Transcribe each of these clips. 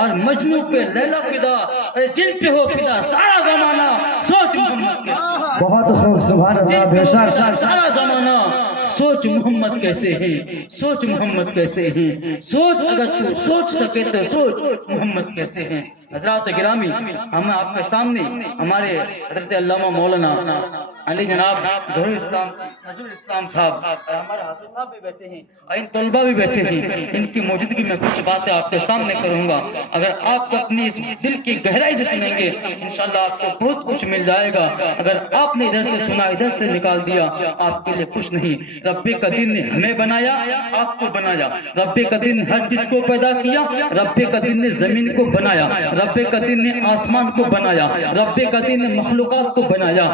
اور مجنو پہ لیلا فدا، جن پہ ہو فدا سارا زمانہ، سوچ محمد کیسے، بہت خوب، سبحان اللہ، بے شک سارا زمانہ، سوچ محمد کیسے ہیں، سوچ محمد کیسے ہیں، سوچ اگر تو سوچ سکے تو سوچ محمد کیسے ہیں۔ حضرات گرامی، ہم آپ کے سامنے ہمارے حضرت علامہ مولانا علی جناب ظہور اسلام نذیر اسلام صاحب اور ہمارے حافظ صاحب بھی بیٹھے ہیں اور ان طلبہ بھی بیٹھے ہیں، ان کی موجودگی میں کچھ باتیں آپ کے سامنے کروں گا۔ اگر آپ اپنی اس دل کی گہرائی سے سنیں گے انشاءاللہ آپ کو بہت کچھ مل جائے گا۔ اگر آپ نے ادھر سے سنا ادھر سے نکال دیا آپ کے لیے کچھ نہیں۔ رب قدیم نے ہمیں بنایا، آپ کو بنایا، رب قدیم نے ہر چیز کو پیدا کیا، رب قدیم نے زمین کو بنایا، رب قدیم نے آسمان کو بنایا، رب قدیم نے مخلوقات کو بنایا،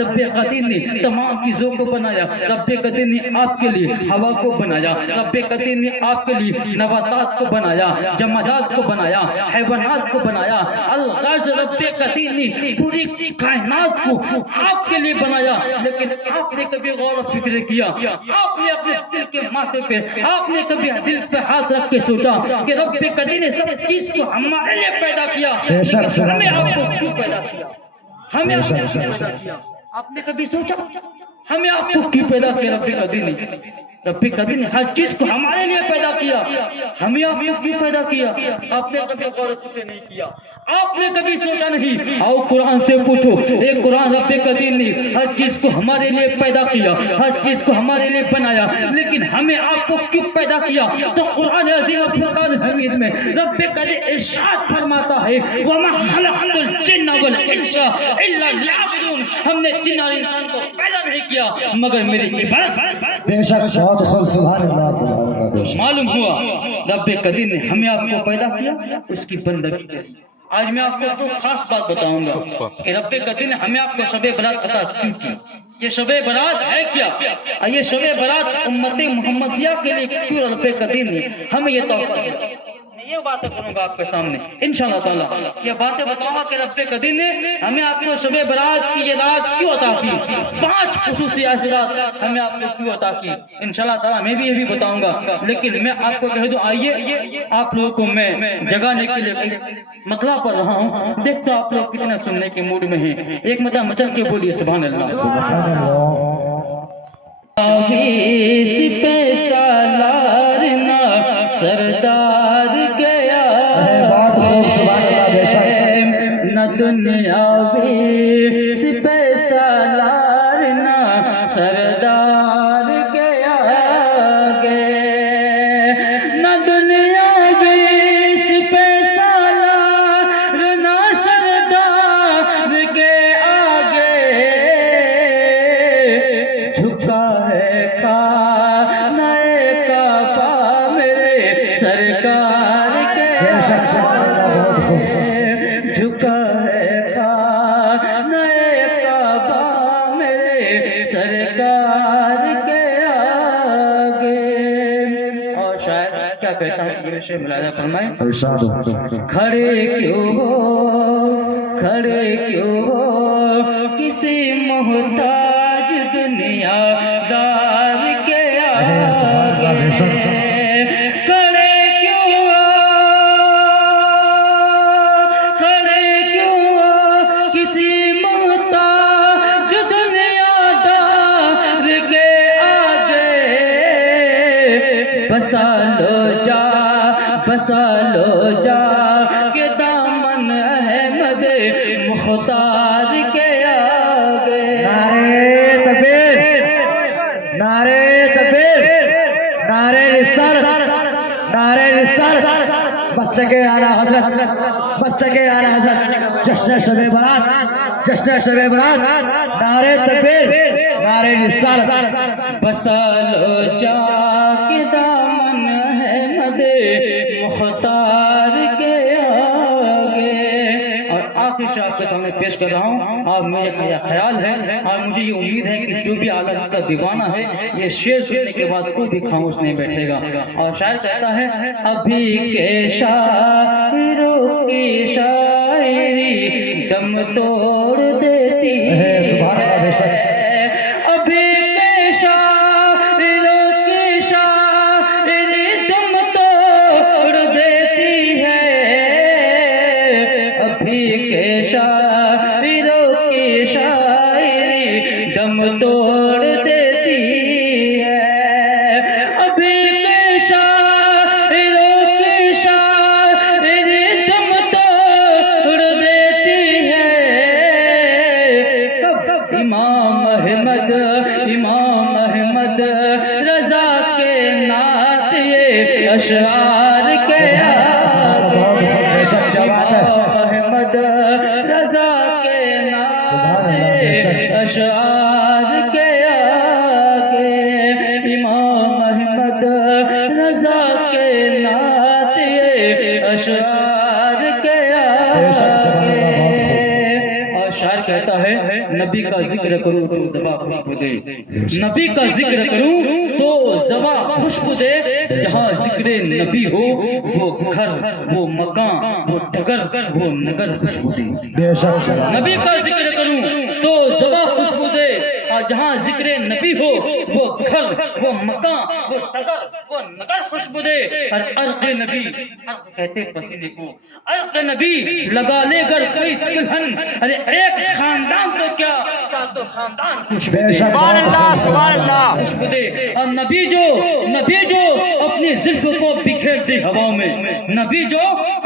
رب قدیم نے تمام چیزوں کو بنایا، رب قدیم نے آپ کے لیے ہوا کو بنایا، رب قدیم نے آپ کے لیے نباتات کو بنایا، جمادات کو بنایا، حیوانات کو بنایا، الغاز رب قدیم نے پوری کائنات کو آپ کے لیے بنایا۔ لیکن آپ نے کبھی غور و فکر کیا، آپ نے اپنے دل کے ماتھے پہ، آپ نے کبھی دل پہ ہاتھ رکھ کے سوچا کہ رب قدیم نے سب چیز کو ہمارے لیے پیدا کیا، ہمیں آپ کو کیوں پیدا کیا، ہمیں آپ کو کیوں پیدا کیا؟ آپ نے کبھی سوچا ہمیں آپ کو کیوں پیدا کیا؟ رب قدیم نے، رب قدیم نے ہر چیز کو ہمارے لیے پیدا کیا، ہمیں آپ کو کیوں پیدا کیا؟ آپ نے کبھی غور و فکر نہیں کیا، آپ نے کبھی سوچا نہیں؟ آؤ قرآن سے پوچھو، ایک قرآن رب قدیم نے ہر چیز کو ہمارے لیے پیدا کیا، ہر چیز کو ہمارے لیے بنایا، لیکن ہمیں آپ کو کیوں پیدا کیا؟ تو قرآن عظیم فرقان حمید میں رب قدیم ارشاد فرماتا ہے وَمَا خَلَقْتُ الْجِنَّ وَالْإِنسَ إِلَّا لِيَعْبُدُونِ، ہم نے جن اور انسان کو پیدا نہیں کیا مگر میری عبادت۔ بے شک، بہت خوب، سبحان اللہ، سبحان اللہ، بے شک۔ معلوم ہوا رب قدیم نے ہمیں آپ کو پیدا کیا اس کی بندگی کری۔ آج میں آپ کو دو خاص بات بتاؤں گا کہ رب قدیم نے ہمیں آپ کو شب برات عطا کیوں کی۔ یہ شب برات ہے کیا؟ یہ شب برات امت محمدیہ کے لیے کیوں رب قدیم نے ہمیں یہ تحفہ دیا؟ میں یہ باتیں کروں گا آپ کے سامنے انشاءاللہ تعالی، یہ باتیں بتاؤں گا کہ رب قدیم نے ہمیں آپ کو شب برات کی یہ رات کیوں عطا کی، 5 خصوصی ایسی رات ہمیں آپ کو کیوں عطا کی انشاءاللہ تعالی میں بھی یہ بھی بتاؤں گا۔ لیکن میں آپ کو کہہ دوں، آئیے آپ لوگوں کو میں جگانے کے لیے مطلع پڑھ رہا ہوں، دیکھتا آپ لوگ کتنا سننے کے موڈ میں ہیں۔ ایک مطلع مچل کے بولیے سبحان اللہ۔ سبحان اللہ۔ سردار گیا بہت خوب، سبحان اللہ، بے شک۔ نہ دنیا بھی پیسہ لارنا سردار گیا گے، نہ دنیا بھی پیسہ لارنا سردار کے آگے، جھکا ہے کھانا کعبہ میرے سرکار کے بے شک، سبحان اللہ، بہت خوب۔ جھکا ہے کھانا کعبہ میرے سرکار کے آگے۔ اور شاید کیا کہتا ہے یہ شعر ملاحظہ فرمائیں، ارشاد۔ کھڑے کیوں ہو، کھڑے کیوں ہو کسی محتاج دنیا دار کے آگے، کھڑے کیوں ہو، کھڑے کیوں ہو کسی محتاج دنیا دار کے آگے، بسا لو جا، بسا لو جا کہ دامن احمد مختار کے آگے۔ نعرے تکبیر، نعرے تکبیر، نعرے رسالت، نعرے رسالت، مستق اعلیٰ حضرت، مستق اعلیٰ حضرت، جشن شب برات، جشن شب برات، نعرے تکبیر، نعرے رسالت۔ بسا لو جا کے دامن احمد مختار کے آگے۔ اور آخری شعر آپ کے سامنے پیش کر رہا ہوں، اور مجھے خیال ہے اور مجھے یہ امید ہے کہ جو بھی اعلیٰ حضرت کا دیوانہ ہے یہ شعر سننے کے بعد کوئی بھی خاموش نہیں بیٹھے گا۔ اور شاعر کہتا ہے ابھی کے شاعروں کی شاعری دم توڑ دیتی ہے، سبحان اللہ، بے شک۔ ابھی کے شاعروں کی شاعری دم توڑ دیتی ہے، کہتا ہے نبی کا ذکر کروں تو زباں خوشبو دے، نبی کا ذکر کروں تو زباں خوشبو دے، جہاں ذکر نبی ہو وہ گھر، وہ مکان، وہ ڈگر، وہ نگر خوشبو دے۔ نبی کا ذکر کروں تو زباں خوشبو دے، اور جہاں ذکر نبی ہو وہ گھر، وہ مکان، وہ ڈگر، وہ نگر خوشبو دے۔ اور عرق نبی، عرق کہتے پسینے کو، عرق نبی لگا لے کر کوئی دلہن، ارے ایک خاندان تو کیا ساتوں خاندان خوشبو دے، سبحان اللہ سبحان اللہ۔ خوشبو دے۔ اور نبی جو اپنی زلف کو بکھیر دے ہوا میں، نبی جو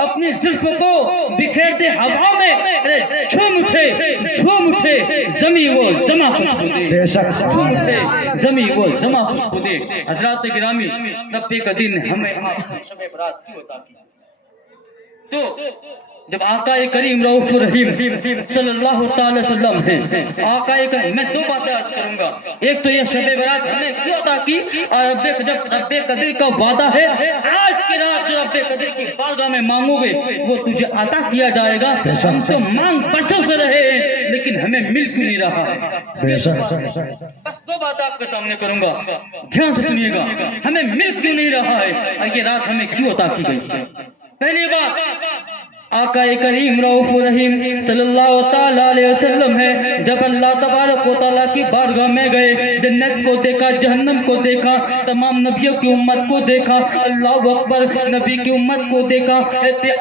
اپنی زلف کو بکھیر دے ہوا میں، ارے جھوم اٹھے زمین وہ زماں خوشبو دے، جھوم اٹھے زمین وہ زماں خوشبو دے۔ حضرات گرامی، رب کا دن ہمیں شب برات کیوں عطا کی؟ تو جب آقا کریم رؤوف الرحیم صلی اللہ تعالی وسلم ہیں، آقا کریم، میں دو باتیں عرض کروں گا، ایک تو یہ شب برات ہمیں کیوں عطا کی، اور جب رب قدر کا وعدہ ہے آج کی رات جو رب قدر کی بارگاہ میں مانگو گے وہ تجھے عطا کیا جائے گا۔ ہم تو مانگ برسوں سے رہے ہیں لیکن ہمیں مل کیوں نہیں رہا؟ بس دو بات آپ کے سامنے کروں گا، دھیان سے سنیے گا، ہمیں مل کیوں نہیں رہا ہے اور یہ رات ہمیں کیوں عطا کی گئی؟ پہلی بات، آقا کریم رؤوف الرحیم صلی اللہ تعالی علیہ وسلم ہے، جب اللہ تبارک و تعالیٰ کی بارگاہ میں گئے، جنت کو دیکھا، جہنم کو دیکھا، تمام نبیوں کی امت کو دیکھا، اللہ اکبر، نبی کی امت کو دیکھا،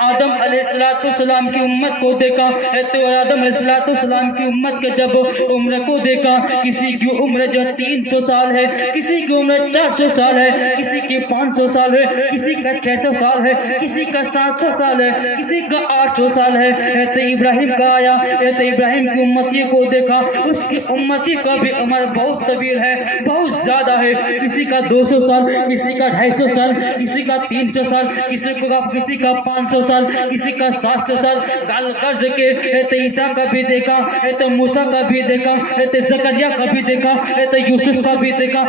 آدم علیہ السلام کی امت کو دیکھا، آدم علیہ السلام کی امت کے جب عمر کو دیکھا، کسی کی عمر جو 300 سال ہے، کسی کی عمر 400 سال ہے، کسی کی 500 سال ہے، کسی کا 600 سال ہے، کسی کا 700 سال ہے، کسی کا 800 سال ہے۔ ابراہیم کا آیا، ابراہیم کی امتی کو دیکھا، اس کی امتی کا بھی عمر بہت طویل ہے، بہت زیادہ ہے، کسی کا 200 سال، کسی کا 250 سال، کسی کا 300 سال، کسی کا 500 سال، کسی کا 700 سال، گال قرض کے عیسیٰ کا بھی دیکھا، موسیٰ کا بھی دیکھا، زکریا کا بھی دیکھا، یوسف کا بھی دیکھا،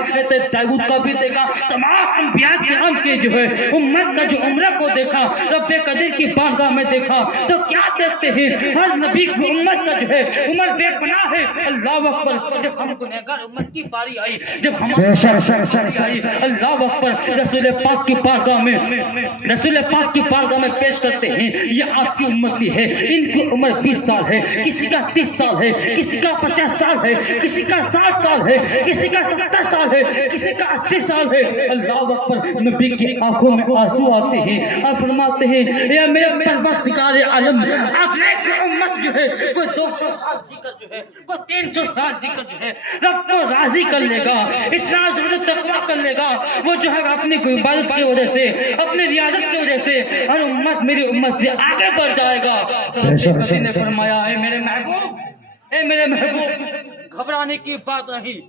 داؤد کا بھی دیکھا، تمام انبیاء کرام کے جو ہے امت کا جو عمرہ کو دیکھا، رب قدر کی بارگاہ میں دیکھا، تو کیا دیکھتے ہیں؟ ہر نبی کی امت کا جو ہے عمر بے پناہ ہے۔ اللہ اکبر، جب ہم گنہگار امت کی باری آئی، جب ہماری باری آئی، اللہ اکبر، رسول پاک کی بارگاہ میں، رسول پاک کی بارگاہ میں پیش کرتے ہیں، یہ آپ کی امتی ہے، ان کی عمر 20 سال ہے، کسی کا 30 سال ہے، کسی کا 50 سال ہے، کسی کا 60 سال ہے، کسی کا 70 سال ہے، کسی کا 80 سال ہے۔ اللہ اکبر، نبی کی آنکھوں میں آنسو آتے ہیں اور فرماتے ہیں، یا میرے پروردگار عالم، اگلے کی امت جو ہے کوئی 200 سال جی کر جو ہے، کوئی 300 سال جی کر جو ہے رب کو راضی کر لے گا، اتنا زہد تقویٰ کر لے گا، وہ جو ہے اپنی کوئی عبادت کی وجہ سے، اپنی ریاضت کی وجہ سے ہر امت میری امت سے آگے بڑھ جائے گا۔ تو نبی نے فرمایا، اے میرے محبوب، اے میرے محبوب، گھبرانے کی بات نہیں،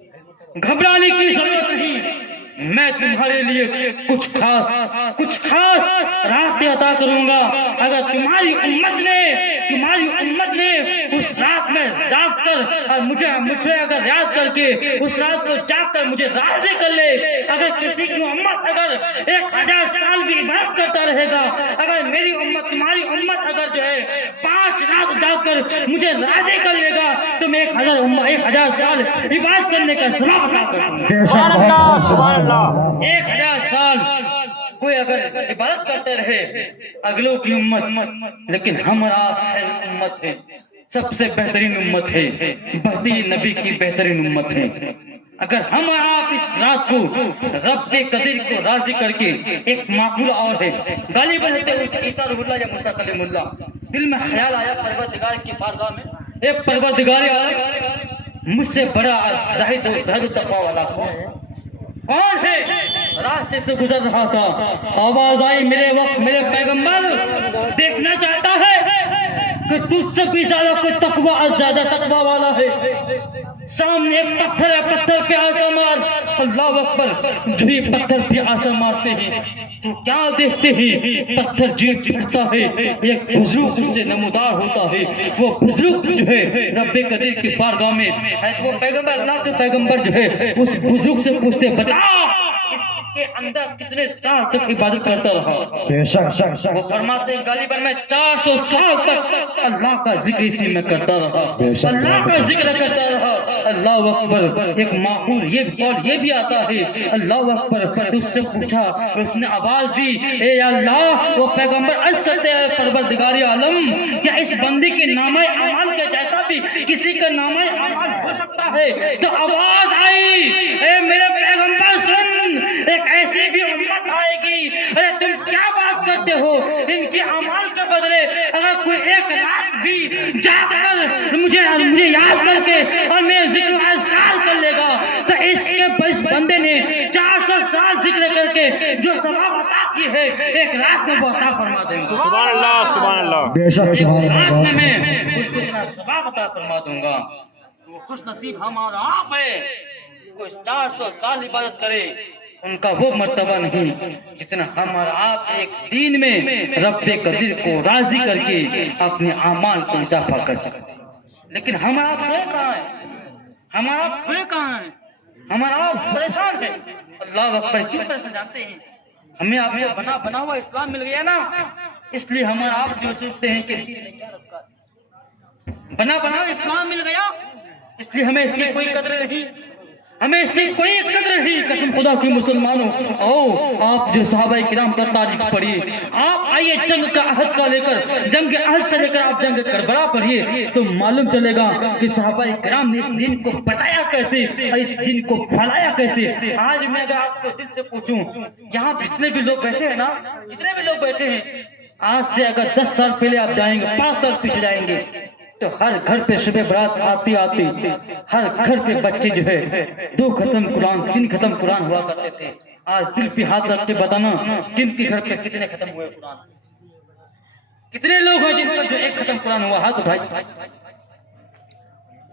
گھبرانے کی ضرورت نہیں، میں تمہارے لیے کچھ خاص راتیں عطا کروں گا۔ اگر تمہاری امت نے اس رات میں جاگ کر اور مجھے اگر یاد کر کے اس رات کو جاگ کر مجھے راضی کر لے، اگر کسی کی امت اگر 1000 سال بھی عبادت کرتا رہے گا، اگر میری امت، تمہاری امت اگر جو ہے 5 رات جاگ کر مجھے راضی کر لے گا تو میں 1000 سال عبادت کرنے کا ثواب عطا کروں گا۔ سبحان اللہ سبحان اللہ۔ 1000 سال کوئی اگر عبادت کرتے رہے اگلوں کی امت، لیکن ہمارا امت ہے، سب سے بہترین امت ہے، بہتی نبی کی بہترین امت ہے۔ اگر ہم آپ اس رات کو رب قدر کو راضی کر کے، ایک معقول اور ہے، غالباً عیسیٰ روح اللہ یا موسیٰ کلیم اللہ، دل میں خیال آیا پروردگار کی بارگاہ میں، ایک پروردگار عالم، مجھ سے بڑا زاہد و تقویٰ والا کون ہے؟ راستے سے گزر رہا تھا، آواز آئی، میرے وقت میرے پیغمبر دیکھنا چاہتا ہے کہ تجھ سے بھی زیادہ کوئی تقویٰ اور زیادہ تقویٰ والا ہے۔ سامنے ایک پتھر ہے، پتھر پہ آسا مار، اللہ اکبر، جو ہی پتھر پہ آسا مارتے ہیں تو کیا دیکھتے ہیں؟ پتھر جیت پھٹتا ہے، ایک بزرگ اس سے نمودار ہوتا ہے، وہ بزرگ جو ہے رب قدیر کی بارگاہ میں، وہ پیغمبر، اللہ کے پیغمبر جو ہے اس بزرگ سے پوچھتے، بتا کے اندر کتنے سال تک عبادت کرتا رہا. بے شک وہ فرماتے ہیں غالباً میں 400 سال تک اللہ کا ذکر اسی میں کرتا رہا, اللہ کا ذکر کرتا رہا. اللہ اکبر. ایک معقول یہ بھی آتا ہے اللہ اکبر. اس سے پوچھا, اس نے آواز دی, اے اللہ. وہ پیغمبر عرض کرتے ہیں پروردگار عالم, کیا اس بندے کے نامہ اعمال کے جیسا بھی کسی کا نامہ اعمال ہو سکتا ہے؟ تو آواز آئی, اے میرے پیغمبر سن, ایک ایسی بھی امت آئے گی. ارے تم کیا بات کرتے ہو؟ ان کے اعمال کے بدلے اگر کوئی ایک رات بھی جاگ کر مجھے یاد کر کے اور میں ذکر و اذکار کر لے گا تو اس بندے نے 400 سال ذکر کر کے جو ثواب عطا کی ہے ایک رات میں وہ عطا فرما دیں گا. سبحان اللہ, سبحان اللہ. بے شک ایک رات میں میں اس کو اتنا ثواب عطا فرما دوں گا. وہ خوش نصیب ہم اور آپ ہے. کوئی 400 سال عبادت کرے ان کا وہ مرتبہ نہیں جتنا ہم اور آپ ایک دین میں رب قدیر کو راضی کر کے اپنے اعمال کو اضافہ کر سکتے ہیں. لیکن ہم آپ سوئے کہاں ہیں؟ ہم آپ کھوئے کہاں ہیں؟ ہمارا آپ پریشان ہے. اللہ اکبر. کیوں پریشان جانتے ہیں؟ ہمیں آپ نے بنا ہوا اسلام مل گیا نا, اس لیے ہمارا آپ جو سوچتے ہیں کہ دین میں کیا رکھا ہے, بنا اسلام مل گیا, اس لیے ہمیں اس کی کوئی قدر نہیں, ہمیں اس کی کوئی قدر نہیں. قسم خدا کی مسلمانوں, آپ جو صحابہ کرام کا تاریخ پڑھیے, آپ آئیے جنگ کا عہد کا لے کر, جنگ عہد سے لے کر آپ جنگ کربلا پڑھیے تو معلوم چلے گا کہ صحابہ کرام نے اس دین کو بتایا کیسے اور اس دین کو پھیلایا کیسے. آج میں اگر آپ کو دل سے پوچھوں, یہاں جتنے بھی لوگ بیٹھے ہیں نا, جتنے بھی لوگ بیٹھے ہیں, آج سے اگر 10 سال پہلے آپ جائیں گے, 5 سال پیچھے جائیں گے, تو ہر گھر پہ شب برات آتی ہر گھر پہ بچے جو ہے 2 ختم قرآن 3 ختم قرآن ہوا کرتے تھے. آج دل پہ ہاتھ رکھ کے بتانا کن کے گھر پہ کتنے ختم ہوئے قرآن, کتنے لوگ ہیں جن کا جو 1 ختم قرآن ہوا؟ ہاتھ اٹھائی.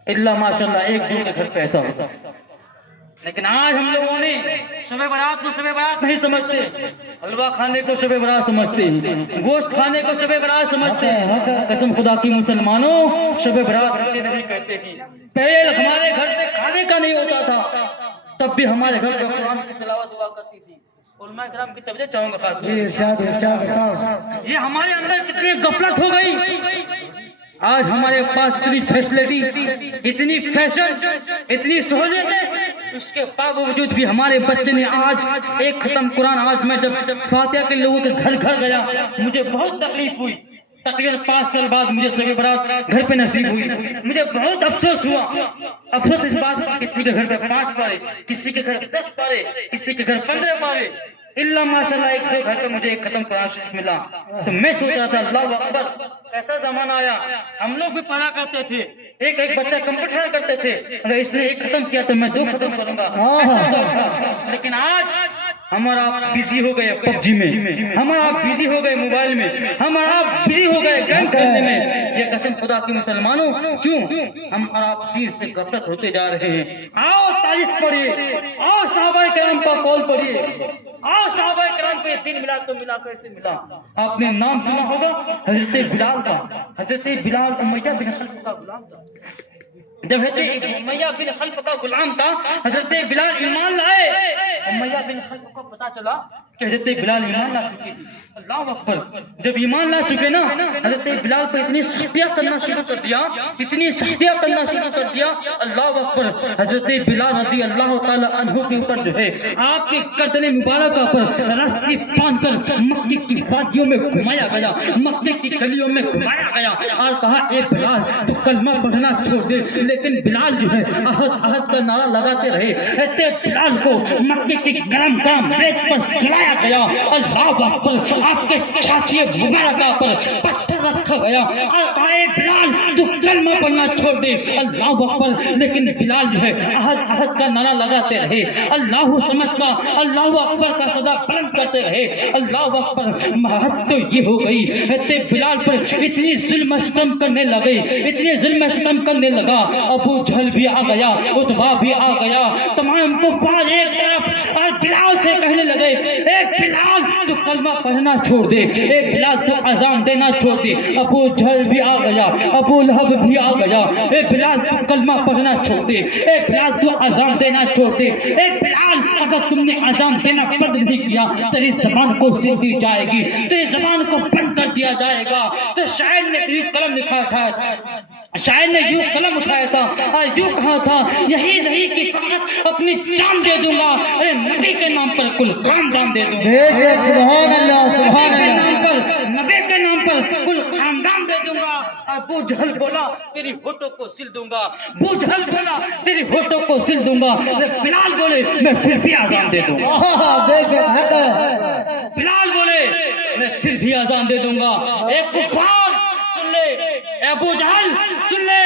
اللہ ماشاءاللہ 1-2 کے گھر پہ ایسا ہوتا. لیکن آج ہم لوگوں نے شب برات کو شب برات نہیں سمجھتے, حلوہ کھانے کو شب برات سمجھتے ہیں, گوشت کھانے کو شب برات سمجھتے ہیں. قسم خدا کی مسلمانوں, شب برات اسے نہیں کہتے ہیں. پہلے ہمارے گھر پہ کھانے کا نہیں ہوتا تھا, تب بھی ہمارے گھر پہ قرآن کی تلاوت ہوا کرتی تھی. علماء کرام کی توجہ چاہوں گا خاص طور. یہ ہمارے اندر کتنی غفلت ہو گئی. آج ہمارے پاس اتنی فیسلٹی, اتنی فیشن, اتنی سہولتیں, اس کے باوجود بھی ہمارے بچے نے آج 1 ختم قرآن. آج میں جب فاتحہ کے لوگوں کے گھر گیا, مجھے بہت تکلیف ہوئی. تقریباً 5 سال بعد مجھے شب برات گھر پہ نصیب ہوئی. مجھے بہت افسوس ہوا. افسوس اس بات, کسی کے گھر پہ 5 پارے, کسی کے گھر پہ 10 پارے, کسی کے گھر 15 پارے. اللہ ماشاءاللہ 1-2 گھر پہ مجھے 1 ختم قرآن شریف ملا. تو میں سوچ رہا تھا اللہ اکبر, کیسا زمانہ آیا. ہم لوگ بھی پڑھا کرتے تھے, ایک بچہ کمپٹیشن کرتے تھے, اگر اس نے 1 ختم کیا تو میں 2 ختم کروں گا. لیکن آج ہمارا آپ بزی ہو گئے PUBG میں, ہمارا آپ بزی ہو گئے موبائل میں, ہمارا آپ بزی ہو گئے گیم کھیلنے میں. یہ قسم خدا کی مسلمانوں, کیوں ہم اور آپ دین سے غفلت ہوتے جا رہے ہیں. آؤ تاریخ پڑھیے, آؤ صحابہ کرام کا قول پڑھیے, آؤ صحابہ کرام کو یہ دین ملا تو ملا کیسے ملا. آپ نے نام سنا ہوگا حضرت بلال کا. حضرت بلال امیہ بن خلف کا غلام تھا. جب حضرت امیہ بن خلف کا غلام تھا, حضرت بلال ایمان لائے. امیہ بن خلف کو پتا چلا کہ حضرت بلال ایمان لا چکے ہیں. اللہ اکبر. جب ایمان لا چکے نا, حضرت بلال پر اتنی سختیاں کرنا شروع کر دیا, اتنی سختیاں کرنا شروع کر دیا. اللہ اکبر. حضرت بلال رضی اللہ تعالی عنہ کے اوپر جو ہے آپ کی گردن مبارکہ پر رسی باندھ کر مکے کی وادیوں میں گھمایا گیا, مکے کی گلیوں میں گھمایا گیا, اور کہا اے بلال تو کلمہ پڑھنا چھوڑ دے. لیکن بلال جو ہے عہد کا نعرہ لگاتے رہے. اتے بلال کو مکے کی گرم گرم ریت پر سلایا گیا. اللہ اکبر. آپ کے چھاتی مبارکہ پر پتھر رکھا گیا اور کہا اے بلال تو کلمہ پڑھنا چھوڑ دے. اللہ اکبر. لیکن بلال جو ہے عہد کا نعرہ لگاتے رہے, اللہ سمجھ کا اللہ اکبر کا صدا بلند کرتے رہے. اللہ اکبر. حد تو یہ ہو گئی, اتے بلال پر اتنی ظلم و ستم کرنے لگے, اتنی ظلم و ستم کرنے لگا. ابو جہل بھی آ گیا, عتبہ بھی آ گیا, تمام کفار ایک طرف, اور بلال سے کہنے لگے اے بلال تو کلمہ پڑھنا چھوڑ دے, اے بلال تو اذان دینا چھوڑ دے. ابو جہل بھی آ گیا, ابو لہب بھی آ گیا. اے بلال تو کلمہ پڑھنا چھوڑ دے, اے بلال تو اذان دینا چھوڑ دے. اے بلال اگر تم نے اذان دینا بند نہیں کیا تیری زبان کو سل دی جائے گی, تیری زبان کو بند کر دیا جائے گا. تو شاعر نے یوں قلم لکھا تھا, شاعر نے یوں قلم اٹھایا تھا اور یوں کہا تھا, یہی نہیں کہ فقط اپنی جان دے دوں گا, اے نبی کے نام پر کل خاندان دے دوں گا. بے شک, سبحان اللہ, سبحان نبی کے اللہ. نام پر, نبی کے نام پر کل خاندان دے دوں گا. ابو جہل بولا تیری ہونٹوں کو سل دوں گا, ابو جہل بولا تیری ہونٹوں کو سل دوں گا. بلال بولے میں پھر بھی اذان دے دوں گا. بے شک حق ہے. بلال بولے میں پھر بھی اذان دے دوں گا. ایک کفار سن لے, ابو جہل سن لے,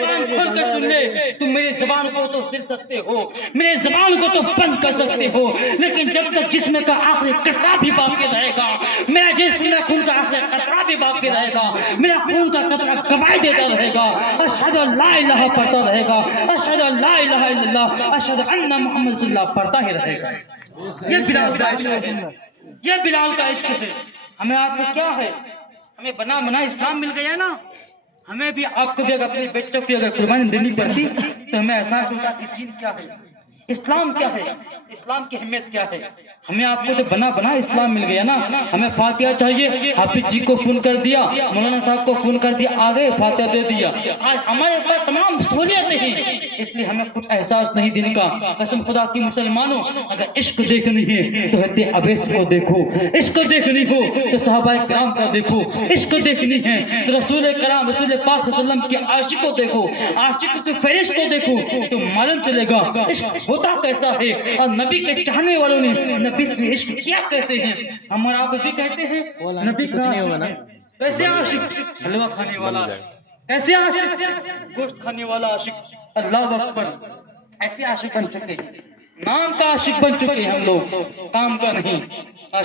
کان کھول کر سن لے, تم میری زبان کو تو سل سکتے ہو, میرے زبان کو تو بند کر سکتے ہو, لیکن جب تک جسم کا آخری قطرہ بھی باقی رہے گا, میرا جسم میں خون کا آخری قطرہ بھی باقی رہے گا, میرا خون کا قطرہ گواہی دیتا رہے گا, اشہد ان لا الہ پڑھتا رہے گا, اشہد ان لا الہ الا اللہ, اشہد ان محمد صلی اللہ پڑھتا ہی رہے گا. یہ بلال کا عشق ہے, یہ بلال کا عشق ہے. ہمیں آپ کو کیا ہے, ہمیں بنا بنا اسلام مل گیا نا, ہمیں بھی آپ کو بھی اگر اپنے بچوں کی اگر قربانی دینی پڑتی تو ہمیں احساس ہوتا کہ دین کیا ہے, اسلام کیا ہے, اسلام کی اہمیت کیا ہے. ہمیں آپ کو تو بنا بنا اسلام مل گیا نا, ہمیں فاتحہ چاہیے, حافظ جی کو فون کر دیا, مولانا صاحب کو فون کر دیا, آگے فاتحہ دے دیا. آج ہمارے پاس تمام سہولیتیں ہیں, اس لیے ہمیں کچھ احساس نہیں دن کا. قسم خدا کی مسلمانوں, اگر عشق دیکھنی ہے تو حضرت اویس کو دیکھو, عشق دیکھنی ہو تو صحابہ کرام کو دیکھو, عشق دیکھنی ہے تو رسول کرام رسول پاک صلی اللہ علیہ وسلم کے عاشق کو دیکھو, عاشق کی فہرست کو دیکھو تو معلوم چلے گا عشق ہوتا کیسا ہے, اور نبی کے چاہنے والوں نے نبی سے عشق کیا کیسے ہیں. ہمارا آپ بھی کہتے ہیں نبی کا عاشق ہے. کیسے عاشق, حلوہ کھانے والا عاشق, کیسے عاشق, گوشت کھانے والا عاشق. اللہ اکبر, ایسے عاشق بن چکے ہیں, نام کا عاشق بن چکے ہیں ہم لوگ, کام کا نہیں.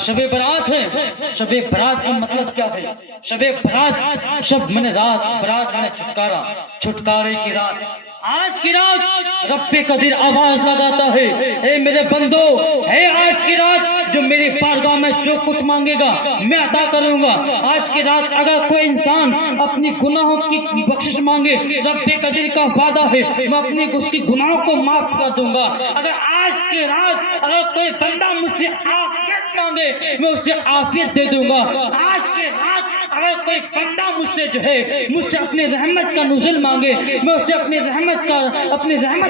شب برات ہے, شب برات کا مطلب کیا ہے, شب برات, شب من رات, برات من چھٹکارا, چھٹکارے کی رات. آج کی رات رب قدیر آواز لگاتا ہے, اے میرے بندو, ہے آج کی رات جو میری بارگاہ میں جو کچھ مانگے گا میں عطا کروں گا. آج کی رات اگر کوئی انسان اپنی گناہوں کی بخشش مانگے, رب قدیر کا وعدہ ہے میں اپنی اس کی گناہوں کو معاف کر دوں گا. اگر آج کی رات اگر کوئی بندہ مجھ سے عافیت مانگے میں اسے عافیت دے دوں گا. آج کی رات اگر کوئی بندہ مجھ سے جو ہے مجھ سے اپنی رحمت کا نزول مانگے میں اسے اپنی رحمت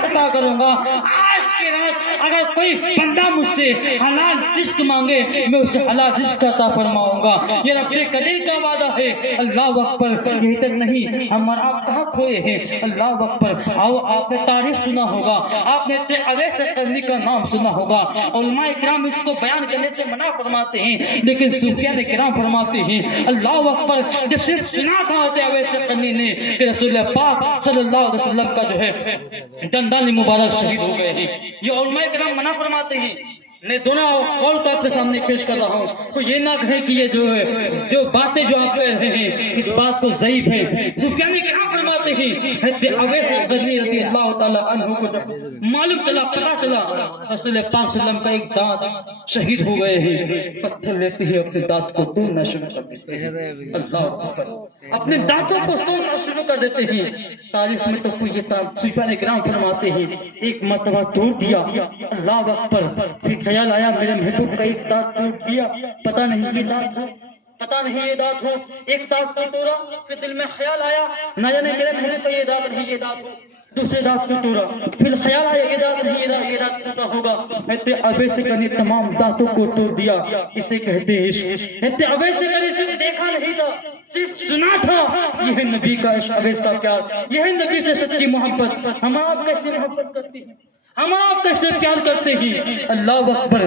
عطا کروں گا. آج کی رات اگر کوئی بندہ مجھ سے حلال رزق مانگے میں اسے حلال رزق عطا فرماؤں گا. یہ رب قدیر کا وعدہ ہے. اللہ اکبر. یہی تک نہیں, ہمارا آپ کہاں کھوئے ہیں. اللہ اکبر. آؤ, آپ نے تاریخ سنا ہوگا, آپ نے اویس قرنی کا نام سنا ہوگا. علماء کرام اس کو بیان کرنے سے منع فرماتے ہیں, لیکن صوفیاء کرام فرماتے ہیں اللہ اکبر, جب صرف سنا تھا اویس قرنی نے کہ رسول پاک صلی اللہ علیہ وسلم کا جو ہے دندان مبارک شہید ہو گئے ہیں, یہ علماء کرام منع فرماتے ہیں. میں دونوں قول کو آپ کے سامنے پیش کر رہا ہوں, تو یہ نہ کہے کہ یہ جو ہے جو باتیں جو آپ کہہ رہے ہیں اس بات کو ضعیف ہے. صوفیاء کرام فرماتے ہیں حضرت اویس قرنی رضی اللہ تعالی عنہ کو جب معلوم چلا, پتا چلا رسول پاک صلی اللہ علیہ وسلم کا ایک دانت شہید ہو گئے ہیں, پتھر لیتے ہی اپنے دانت کو توڑنا شروع کر دیتے ہیں. اللہ اکبر. اپنے دانتوں کو توڑنا شروع کر دیتے ہیں. تاریخ میں تو کوئی یہ صوفیاء کرام فرماتے ہیں ایک مرتبہ توڑ دیا, اللہ اکبر, پھر خیال آیا میرے محبوب کا ایک دانت ٹوٹ گیا, پتہ نہیں یہ دانت ہو, پتہ نہیں یہ دانت ہو, ایک دانت کو توڑا, پھر دل میں خیال آیا نہ جانے میرے محبوب کا یہ دانت نہیں یہ دانت ہو, دوسرے دانت کو توڑا, پھر خیال آیا یہ دانت نہیں یہ دانت ٹوٹا ہوگا. حضرت اویس قرنی تمام دانتوں کو توڑ دیا. اسے کہتے ہیں عشق. حضرت اویس قرنی صرف دیکھا نہیں تھا, صرف سنا تھا. یہ ہے نبی کا عشق, اویس کا پیار, یہ ہے نبی سے سچی محبت. ہم آپ کیسے محبت کرتے ہیں, ہم آپ کیسے پیار کرتے ہیں. اللہ اکبر.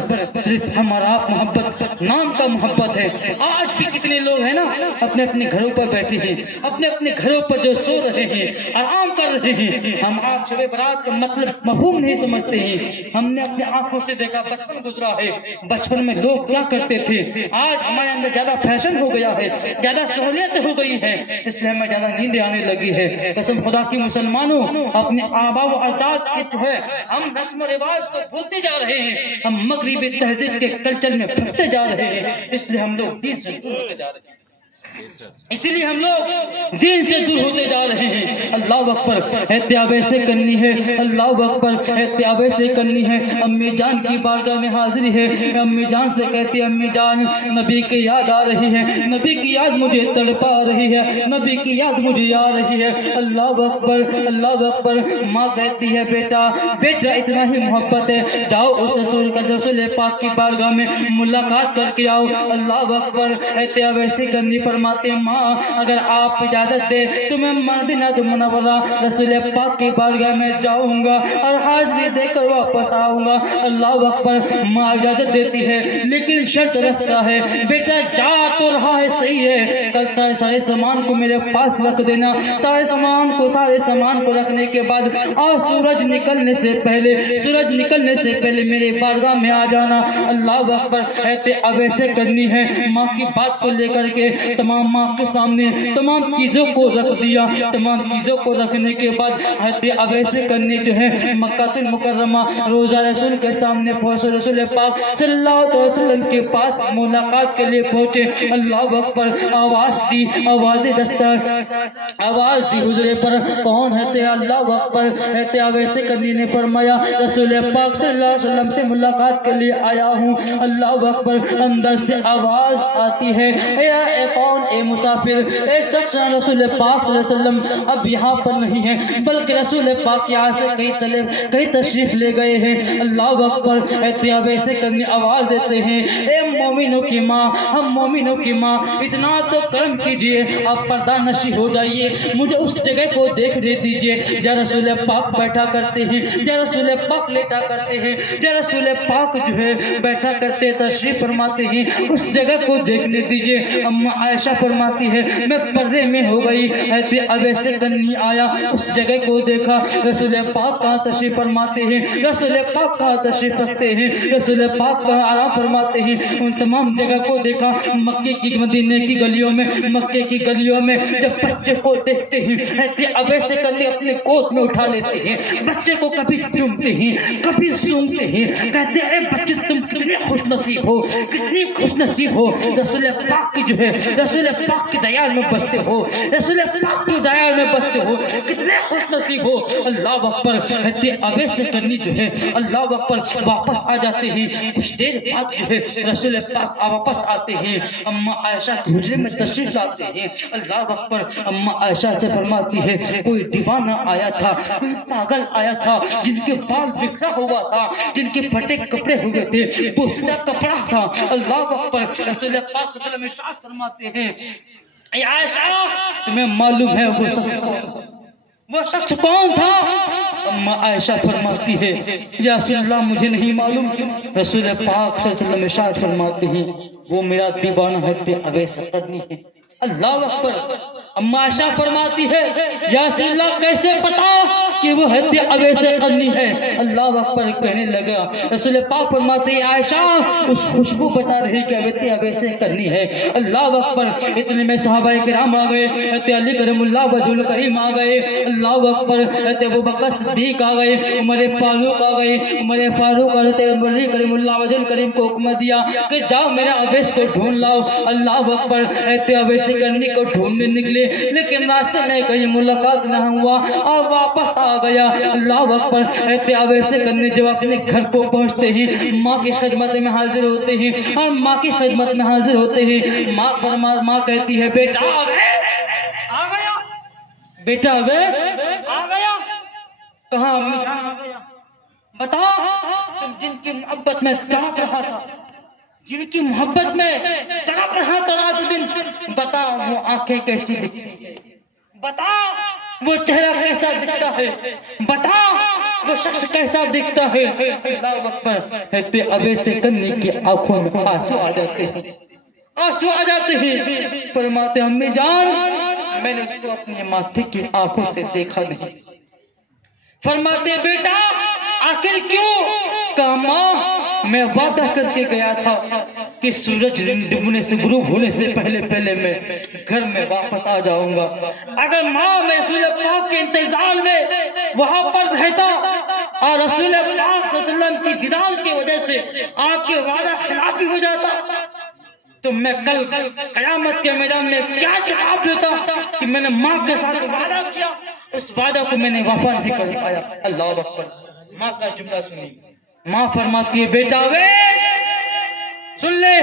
صرف ہمارا آپ محبت نام کا محبت ہے. آج بھی کتنے لوگ ہیں نا اپنے اپنے گھروں پر بیٹھے ہیں, اپنے اپنے گھروں پر جو سو رہے ہیں, آرام کر رہے ہیں. ہم آپ شب برات کا مطلب مفہوم نہیں سمجھتے ہیں. ہم نے اپنے آنکھوں سے دیکھا, بچپن گزرا ہے, بچپن میں لوگ کیا کرتے تھے. آج ہمارے اندر زیادہ فیشن ہو گیا ہے, زیادہ سہولیت ہو گئی ہے, اس لیے ہمیں زیادہ نیندیں آنے لگی ہے. قسم خدا کی مسلمانوں, اپنے آباء و اجداد کی جو ہے ہم رسم و رواج کو بھولتے جا رہے ہیں, ہم مغربی تہذیب کے کلچر میں پھنستے جا رہے ہیں, اس لیے ہم لوگ دین سے دور ہوتے جا رہے ہیں. اسی لیے ہم لوگ دین سے دور ہوتے جا رہے ہیں. اللہ اکبر. احتیاط ایسے کرنی ہے. اللہ اکبر. احتیاط ایسے کرنی ہے. امی جان کی بارگاہ میں حاضری ہے. امی جان سے کہتی ہے امی جان نبی کی یاد آ رہی ہے, نبی کی یاد مجھے تڑپا رہی ہے, نبی کی یاد مجھے آ رہی ہے. اللہ اکبر. اللہ اکبر. ماں کہتی ہے بیٹا بیٹا اتنا ہی محبت ہے, جاؤ اس رسول پاک کی بارگاہ میں ملاقات کر کے آؤ. اللہ اکبر. احتیاط ایسے کرنی. فرماتے ہیں ماں اگر آپ اجازت دے تو میں مدینہ منورہ رسول پاک کی بارگاہ میں جاؤں گا اور حاضری دے کر واپس آؤں گا. اللہ اکبر. ماں اجازت دیتی ہے لیکن شرط رکھتا ہے بیٹا جا تو رہا ہے صحیح ہے, کل سارے سامان کو میرے پاس رکھ دینا. سارے سامان کو رکھنے کے بعد اور سورج نکلنے سے پہلے میرے بارگاہ میں آ جانا. اللہ اکبر. اب ایسے کرنی ہے. ماں کی بات کو لے کر کے تمام ماں کے سامنے تمام چیزوں کو رکھ دیا. تمام چیزوں کو رکھنے کے بعد اب ایسے کرنے جو ہے مکہ المکرمہ روزہ رسول کے سامنے پہنچے. رسول پاک صلی اللہ علیہ وسلم کے پاس ملاقات کے لیے پہنچے. اللہ اکبر. آواز دی حضور پر کون ہے؟ اللہ اکبر. اب ایسے کرنی نے فرمایا رسول پاک صلی اللہ علیہ وسلم سے ملاقات کے لیے آیا ہوں. اللہ اکبر. اندر سے آواز آتی ہے اے کون اے مسافر. ایک شخص رسول پاک صلی اللہ علیہ وسلم اب یہاں پر نہیں ہے بلکہ رسول پاک یہاں سے کئی تشریف لے گئے ہیں. اللہ اکبر. اب ایسے کرنی آواز دیتے ہیں اے مومنوں کی ماں, ہم مومنوں کی ماں اتنا تو کرم کیجئے آپ پردہ نشی ہو جائیے, مجھے اس جگہ کو دیکھنے دیجئے جہاں رسول پاک بیٹھا کرتے ہیں, جہاں رسول پاک لیٹا کرتے ہیں, جہاں رسول پاک جو ہے بیٹھا کرتے تشریف فرماتے ہیں, اس جگہ کو دیکھنے دیجئے. اما عائشہ فرماتی ہے میں پردے میں ہو گئی. اب ایسے کرنی آیا, اس جگہ کو دیکھا رسول پاک کہاں تشریف فرماتے ہیں, رسول پاک کہاں تشریف رکھتے ہیں, رسول پاک کہاں آرام فرماتے ہیں. ان تمام جگہ کو دیکھا. مکے کی مدینے کی گلیوں میں مکے کی گلیوں میں جب بچے کو دیکھتے ہیں اب ایسے کرتے اپنے گود میں اٹھا لیتے ہیں, بچے کو کبھی چومتے ہیں کبھی سونگتے ہیں, کہتے ہیں اے بچے تم کتنے خوش نصیب ہو, کتنی خوش نصیب ہو, رسول پاک کی جو ہے رسول پاک کی دیار میں بستے ہو, رسول پاک کی دیار میں بستے ہو, کتنے خوش نصیب ہو. اللہ اکبر. اب ایسے کرنی جو ہے اللہ اکبر واپس آ جاتے ہیں. کچھ دیر بعد جو ہے رسول پاک واپس آتے ہیں, اما عائشہ کے حجرے میں تشریف لاتے ہیں. اللہ اکبر. اما عائشہ سے فرماتی ہے کوئی دیوانہ آیا تھا, کوئی پاگل آیا تھا, جن کے بال بکھرا ہوا تھا, جن کے پھٹے کپڑے ہوئے تھے, بوسیدہ کپڑا تھا. اللہ اکبر. رسول پاک صلی اللہ علیہ وسلم ارشاد فرماتے ہیں اے عائشہ تمہیں معلوم ہے وہ شخص کون تھا؟ اما عائشہ فرماتی ہے یا رسول اللہ مجھے نہیں معلوم. رسول پاک صلی اللہ علیہ وسلم ارشاد فرماتے ہیں وہ میرا دیوانہ ہے اویس قرنی ہے. اللہ اکبر. اما عائشہ فرماتی ہے یا رسول اللہ کیسے پتا کہ وہ حد اویس قرنی ہے؟ اللہ اکبر. کہنے لگا رسول پاک فرماتے ہیں عائشہ اس خوشبو بتا رہی کہ حد اویس قرنی ہے. اللہ اکبر. اتنے میں صحابہ کرام آ گئے, حضرت علی کرم اللہ وجہ الکریم آ گئے. اللہ اکبر. حضرت ابوبکر صدیق آ گئے, عمر فاروق آ گئے. عمر فاروق حضرت علی کرم اللہ وجہ الکریم کو حکم دیا کہ جاؤ میرے اویس کو ڈھونڈ لاؤ. اللہ اکبر. حضرت اویس قرنی کو ڈھونڈنے نکلے لیکن راستے میں کہیں ملاقات نہ ہوا اور واپس آ گیا. اللہ اکبر. اویس قرنی جب اپنے گھر کو پہنچتے ہیں ماں کی خدمت میں حاضر ہوتے ہیں اور ماں کی خدمت میں حاضر ہوتے ہیں. ماں کہتی ہے بیٹا آ گیا, بیٹا اویس آ گیا. کہاں امی جان آ گیا؟ بتا تم جن کی محبت میں تڑپ رہا تھا, جن کی محبت میں تڑپ رہا تھا رات دن, بتا وہ آنکھیں کیسی دکھتی ہے, بتا وہ چہرہ کیسا دکھتا ہے, بتا وہ شخص کیسا دکھتا ہے. اللہ اکبر. اویس قرنی کی آنکھوں میں آنسو آ جاتے ہیں, آنسو آ جاتے ہیں. فرماتے امی جان میں نے اس کو اپنی ماتھے کی آنکھوں سے دیکھا نہیں. فرماتے بیٹا آخر کیوں؟ کہا ماں میں وعدہ کر کے گیا تھا کہ سورج ڈوبنے سے غروب ہونے سے پہلے میں گھر میں واپس آ جاؤں گا. اگر ماں میں رسول پاک کے انتظار میں وہاں پر رہتا اور رسول پاک صلی اللہ علیہ وسلم کی دیدار کی وجہ سے آپ کے وعدہ خلافی ہو جاتا تو میں کل قیامت کے میدان میں کیا جواب دیتا کہ میں نے ماں کے ساتھ وعدہ کیا، اس وعدہ کو میں نے وفا نہیں کر پایا۔ اللہ اکبر۔ ماں کا جملہ سنی، ماں فرماتی ہے بیٹا وے سن لے،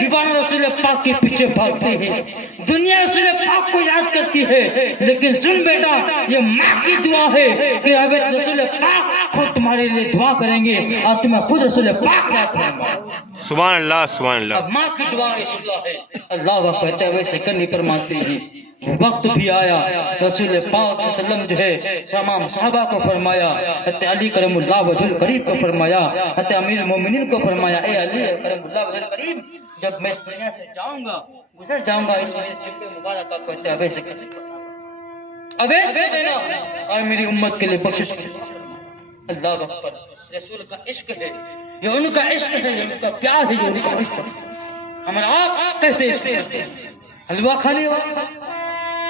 دیوانہ رسول پاک کے پیچھے بھاگتے ہیں، دنیا رسول پاک کو یاد کرتی ہے، لیکن سن بیٹا یہ ماں کی دعا ہے کہ اب رسول پاک خود تمہارے لیے دعا کریں گے اور تمہیں خود رسول پاک یاد کریں گے۔ سبحان اللہ سبحان اللہ۔ اب ماں کی دعا ہے اللہ کہتا ہے ویسے کرنی فرماتے ہیں۔ وقت بھی آیا، رسول پاک صلی اللہ علیہ وسلم جو ہے تمام صحابہ کو فرمایا، حضرت علی کرم اللہ وجہ القریب کو فرمایا، حضرت امیر المومنین کو فرمایا اے علی کرم اللہ وجہ القریب جب میں اس دنیا سے جاؤں گا گزر جاؤں گا اس میرے جبے مبارک کا کہتے ہیں ویسے کرنے اب ایسے دینا اور میری امت کے لیے بخشش کرنا۔ اللہ اکبر۔ رسول کا عشق ہے، یہ ان کا عشق ہے، یہ ان کا پیار ہے، یہ ان کا عشق ہے۔ ہمارا آپ کیسے عشق کرتے ہیں؟ حلوہ کھانے والا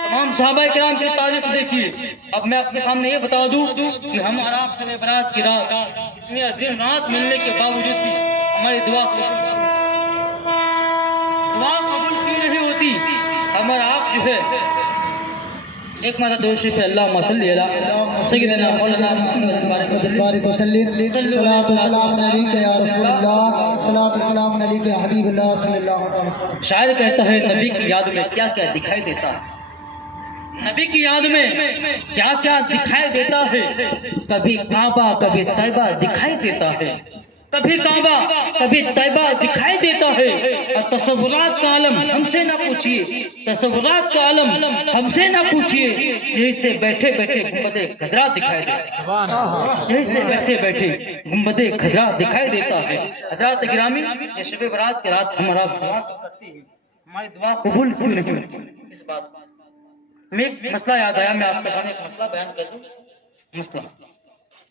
تمام صحابہ کرام کی تعریف دیکھیے۔ اب میں آپ کے سامنے یہ بتا دوں کہ ہمارا آپ شب برات کی رات اتنی عظیم رات ملنے کے باوجود بھی ہماری دعا قبول کیوں نہیں ہوتی؟ ہمارا آپ جو ہے ایک مرتبہ دو شریف اللہم صلی علی سیدنا مولانا محمد بارک وسلم صلاۃ والسلام علیک یا رسول اللہ، صلاۃ والسلام علیک یا حبیب اللہ صلی اللہ علیہ وسلم۔ شاعر کہتا ہے نبی کی یاد میں کیا کیا دکھائی دیتا ہے، نبی کی یاد میں کیا کیا دکھائی دیتا ہے۔ کبھی کعبہ کبھی طیبہ دکھائی دیتا ہے، کبھی کعبہ کبھی طیبہ دکھائی دیتا ہے، اور تصورات کا عالم ہم سے نہ پوچھئے، تصورات کا عالم ہم سے نہ پوچھئے، یہی سے بیٹھے بیٹھے گنبد خضرا دکھائی دیتا ہے، یہی سے بیٹھے بیٹھے گنبد خضرا دکھائی دیتا ہے۔ حضرات گرامی یہ شب برات کی رات ہمارا دعا کرتے ہیں، ہماری دعا قبول کیوں نہیں ہوتی؟ اس بات میں ایک مسئلہ یاد آیا، میں آپ کے سامنے ایک مسئلہ بیان کر دوں۔ مسئلہ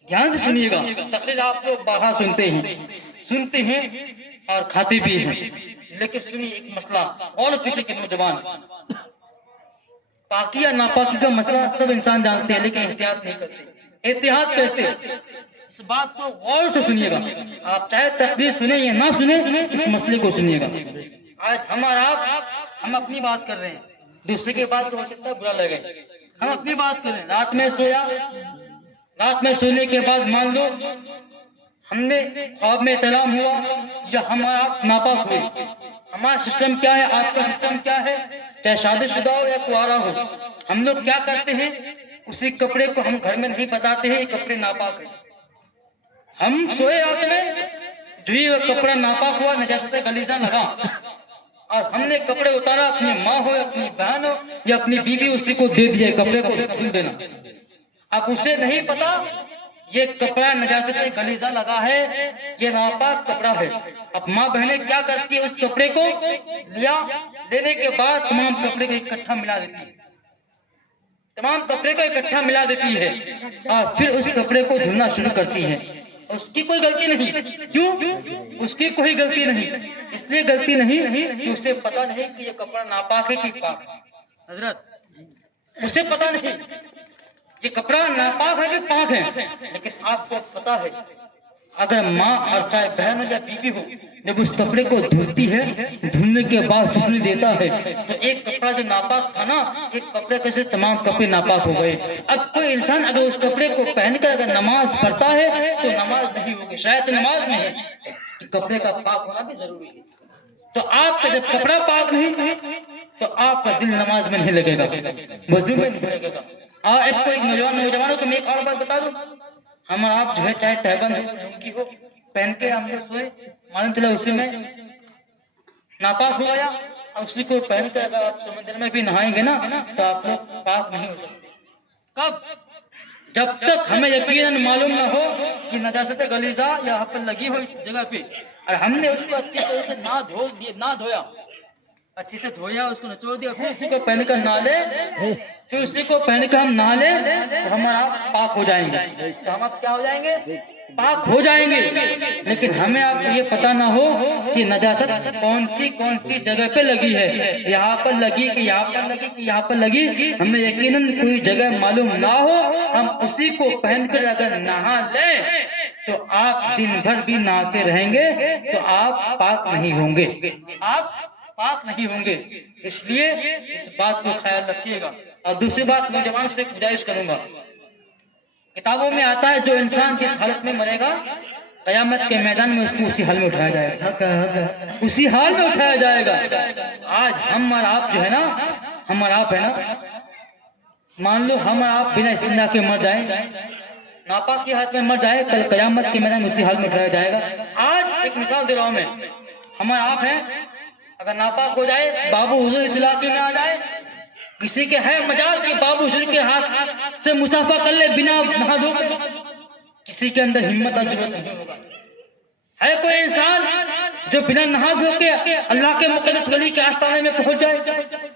دھیان سے سنیے گا، تقریر آپ لوگ بارہا سنتے ہیں اور کھاتے بھی ہیں، لیکن سنیے ایک مسئلہ اور فکر کے نوجوان، پاکی یا ناپاکی کا مسئلہ سب انسان جانتے ہیں لیکن احتیاط نہیں کرتے، احتیاط کرتے۔ اس بات کو غور سے سنیے گا، آپ چاہے تقریر سنیں یا نہ سنیں اس مسئلے کو سنیے گا۔ آج ہم اپنی بات کر رہے ہیں، دوسرے کے بات تو ہو سکتا ہے برا لگے، ہم اپنی بات کریں، رات میں سونے کے بعد مان لو ہم نے خواب میں احتلام ہوا یا ہمارا ناپاک ہوئے، ہمارا سسٹم کیا ہے، آپ کا سسٹم کیا ہے، چاہے شادی شدہ ہو یا کوارا ہو، ہم لوگ کیا کرتے ہیں اسی کپڑے کو ہم گھر میں نہیں بتاتے ہیں یہ کپڑے ناپاک ہیں۔ ہم سوئے رات میں جو یہ کپڑا ناپاک ہوا، نجاست غلیظہ لگا اور ہم نے کپڑے اتارا، اپنی ماں ہو اپنی بہن ہو یا اپنی بیوی اسی کو دے دیا کپڑے کو دھل دینا، اب اسے نہیں پتا یہ کپڑا نجاست غلیظہ لگا ہے، یہ ناپاک کپڑا ہے۔ اب ماں بہنیں کیا کرتی ہے، اس کپڑے کو لینے کے بعد تمام کپڑے کو اکٹھا ملا دیتی ہے، تمام کپڑے کو اکٹھا ملا دیتی ہے اور پھر اس کپڑے کو دھلنا شروع کرتی ہے۔ اس کی کوئی غلطی نہیں، کیوں؟ اس کی کوئی غلطی نہیں، اس لیے غلطی نہیں کہ اسے پتا نہیں کہ یہ کپڑا ناپاک ہے کہ پاک ہے۔ حضرت اسے پتا نہیں یہ کپڑا ناپاک ہے کہ پاک ہے، لیکن آپ کو پتا ہے اگر ماں اور چاہے بہن یا بیوی ہو جب اس کپڑے کو دھلتی ہے، دھلنے کے بعد سکھنے دیتا ہے تو ایک کپڑا جو ناپاک تھا نا، ایک کپڑے کے سے تمام کپڑے ناپاک ہو گئے۔ اب کوئی انسان اگر اس کپڑے کو پہن کر اگر نماز پڑھتا ہے تو نماز نہیں ہوگی، شاید نماز میں ہے کہ کپڑے کا پاک ہونا بھی ضروری ہے۔ تو آپ کا جب کپڑا پاک نہیں تو آپ کا دل نماز میں نہیں لگے گا، وضو میں نہیں لگے گا۔ اور ایک کوئی نوجوانوں کو میں ایک اور بات بتا دوں، ہم آپ جو ہے چاہے تہبند ہو لنگی ہو پہن کے ہم نے سوئے، معلوم چلا اسی میں ناپاک ہو گیا، اسی کو پہن کر اگر آپ سمندر میں بھی نہائیں گے نا تو آپ لوگ پاک نہیں ہو سکتے۔ کب؟ جب تک ہمیں یقیناً معلوم نہ ہو کہ نجاست غلیظہ یہاں پر لگی ہوئی جگہ پہ اور ہم نے اس کو اچھی طرح سے نہ دھویا، اچھے سے دھویا، اس کو نچوڑ دیا، پھر اسی کو پہن کر نہ لے، پھر اسی کو پہن کر ہم نہ لیں تو ہمارا پاک ہو جائیں گے، تو ہم اب کیا ہو جائیں گے؟ پاک ہو جائیں گے۔ لیکن ہمیں اب یہ پتہ نہ ہو کہ نجاست کون سی جگہ پہ لگی ہے، یہاں پر لگی کہ یہاں پر لگی کہ یہاں پر لگی، ہمیں یقیناً کوئی جگہ معلوم نہ ہو، ہم اسی کو پہن کر اگر نہا لیں تو آپ دن بھر بھی نہاتے رہیں گے تو آپ پاک نہیں ہوں گے، آپ پاک نہیں ہوں گے. اس لیے اس بات کو خیال رکھیے گا. اور دوسری بات نوجوان سے گزارش کروں گا, کتابوں میں آتا ہے جو انسان جس حالت میں مرے گا قیامت کے میدان میں اس کو اسی حال میں اٹھایا جائے گا, اسی حال میں اٹھایا جائے گا. آج ہم اور آپ جو ہے نا, ہم اور آپ ہے نا, مان لو ہم اور آپ بنا استنجا کے مر جائیں, ناپاک کی حالت میں مر جائے, کل قیامت کے میدان میں اسی حال میں اٹھایا جائے گا. آج ایک مثال دے رہا ہوں میں, ہم اور آپ ہیں, اگر ناپاک ہو جائے, بابو حضور اس علاقے میں آ جائے, کسی کے ہے مجال کہ بابو حضور کے ہاتھ سے مسافہ کر لے بنا نہا دھو کر, کسی کے اندر ہمت اور جرأت نہیں ہوگا. ہے کوئی انسان جو بنا نہا دھو کے اللہ کے مقدس ولی کے آستانے میں پہنچ جائے؟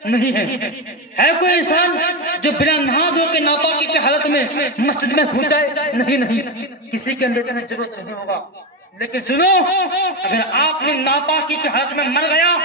نہیں ہے. ہے کوئی انسان جو بنا نہا دھو کے ناپاکی کی حالت میں مسجد میں پہنچ جائے؟ نہیں. کسی کے اندر اتنا ضرورت نہیں ہوگا. لیکن سنو, اگر آپ نے ناپاکی کی حالت میں مر گیا,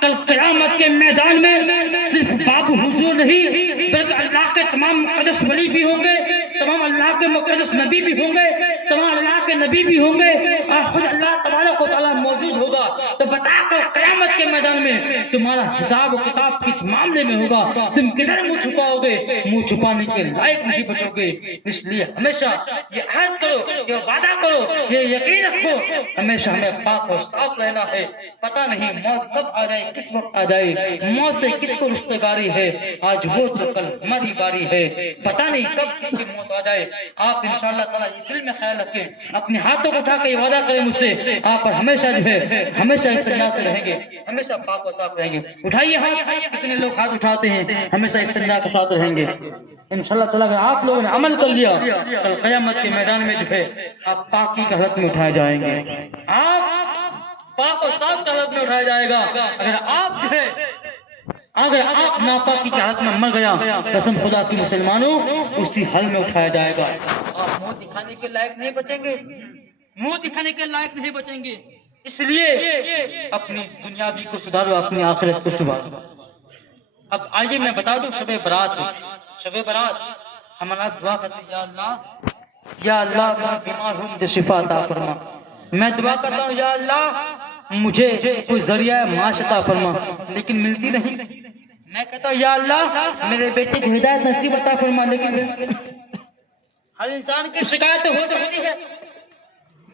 کل قیامت کے میدان میں صرف بابو حضور نہیں بلکہ اللہ کے تمام مقدس ولی بھی ہوں گے, تمام اللہ کے مقدس نبی بھی ہوں گے, تمام اللہ کے نبی بھی ہوں گے, اور خود اللہ تبارک و تعالیٰ موجود ہوگا. تو بتا کر قیامت کے میدان میں تمہارا حساب و کتاب کس معاملے میں ہوگا, تم کدھر منہ چھپاؤ گے, منہ چھپانے کے لائق نہیں بچو گے. اس لیے ہمیشہ یہ عہد کرو, یہ وعدہ کرو, یہ یقین رکھو, ہمیشہ ہمیں پاک اور صاف رہنا ہے. پتہ نہیں موت کب آ جائے, کس وقت آ جائے, موت سے کس کو رشتےگاری ہے, آج وہ تو کل ہماری باری ہے. پتہ نہیں کب کس کی موت آ جائے. آپ انشاءاللہ تعالیٰ یہ دل میں خیال رکھیں, اپنے ہاتھوں کو اٹھا کے یہ وعدہ کریں مجھ سے, آپ پر ہمیشہ جو ہے ہمیشہ استنجا سے رہیں گے, ہمیشہ پاک اور صاف رہیں گے. اٹھائیے ہاتھ, کتنے لوگ ہاتھ اٹھاتے ہیں, ہمیشہ استنجا کے ساتھ رہیں گے. انشاءاللہ تعالیٰ اگر آپ لوگوں نے عمل کر لیا, کل قیامت کے میدان میں جو ہے آپ پاکی کی حالت میں اٹھائے جائیں گے. آپ پاک اور صاف کی حالت میں اٹھایا جائے گا. اگر آپ ناپاکی کی حالت میں مر گیا, قسم خدا کی مسلمانوں, اسی حال میں اٹھایا جائے گا. آپ منہ دکھانے کے لائق نہیں بچیں گے, منہ دکھانے کے لائق نہیں بچیں گے. اس لیے اپنی دنیاوی کو سدھارو, اپنی آخرت کو سدھارو. اب آئیے میں بتا دوں, شب برات ہے. شب برات ہمارا دعا کرتے ہیں, یا اللہ میں بیمار ہوں, مجھے شفا عطا فرما. میں دعا کرتا ہوں, یا اللہ مجھے کوئی ذریعہ معاش عطا فرما, لیکن ملتی نہیں. میں کہتا ہوں, یا اللہ میرے بیٹے کو ہدایت نصیب عطا فرما, لیکن ہر انسان کی شکایت ہو سکتی ہے,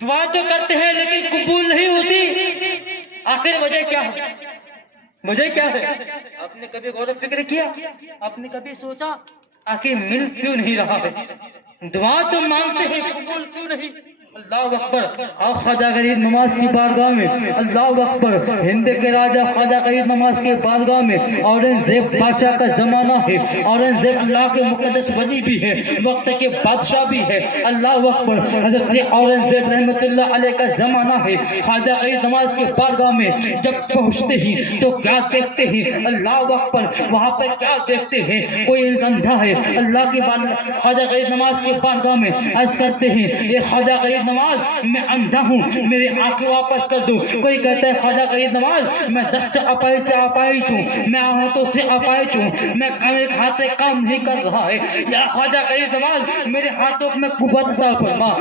دعا تو کرتے ہیں لیکن قبول نہیں ہوتی. آخر وجہ کیا ہے, وجہ کیا ہے؟ آپ نے کبھی غور و فکر کیا, آپ نے کبھی سوچا آخر مل کیوں نہیں رہا ہے؟ دعا تو مانگتے ہیں, قبول کیوں نہیں؟ اللہ اکبر. آؤ خواجہ غریب نواز کی بارگاہ میں, اللہ اکبر. ہند کے راجہ خواجہ غریب نواز کے بارگاہ میں اورنگزیب بادشاہ کا زمانہ ہے. اورنگزیب اللہ کے مقدس ولی بھی ہے, وقت کے بادشاہ بھی ہے. اللہ اکبر. حضرت اورنگزیب رحمت اللہ علیہ کا زمانہ ہے. خواجہ غریب نواز کے بارگاہ میں جب پہنچتے ہی تو کیا دیکھتے ہیں؟ اللہ اکبر. وہاں پر کیا دیکھتے ہیں؟ کوئی انسان اندھا ہے. اللہ کے خواجہ غریب نواز کے بارگاہ میں عرض کرتے ہیں, یہ خواجہ غریب نواز میں اندھا ہوں, میری آنکھیں واپس کر دو. کوئی کہتا ہے خواجہ غریب نواز میں دست اپاہج سے اپاہج ہوں, میں ہاتھوں سے اپاہج ہوں, میں ایک ہاتھ کام نہیں کر رہا ہے. یا خواجہ غریب نواز میرے ہاتھوں میں قوت عطا فرما.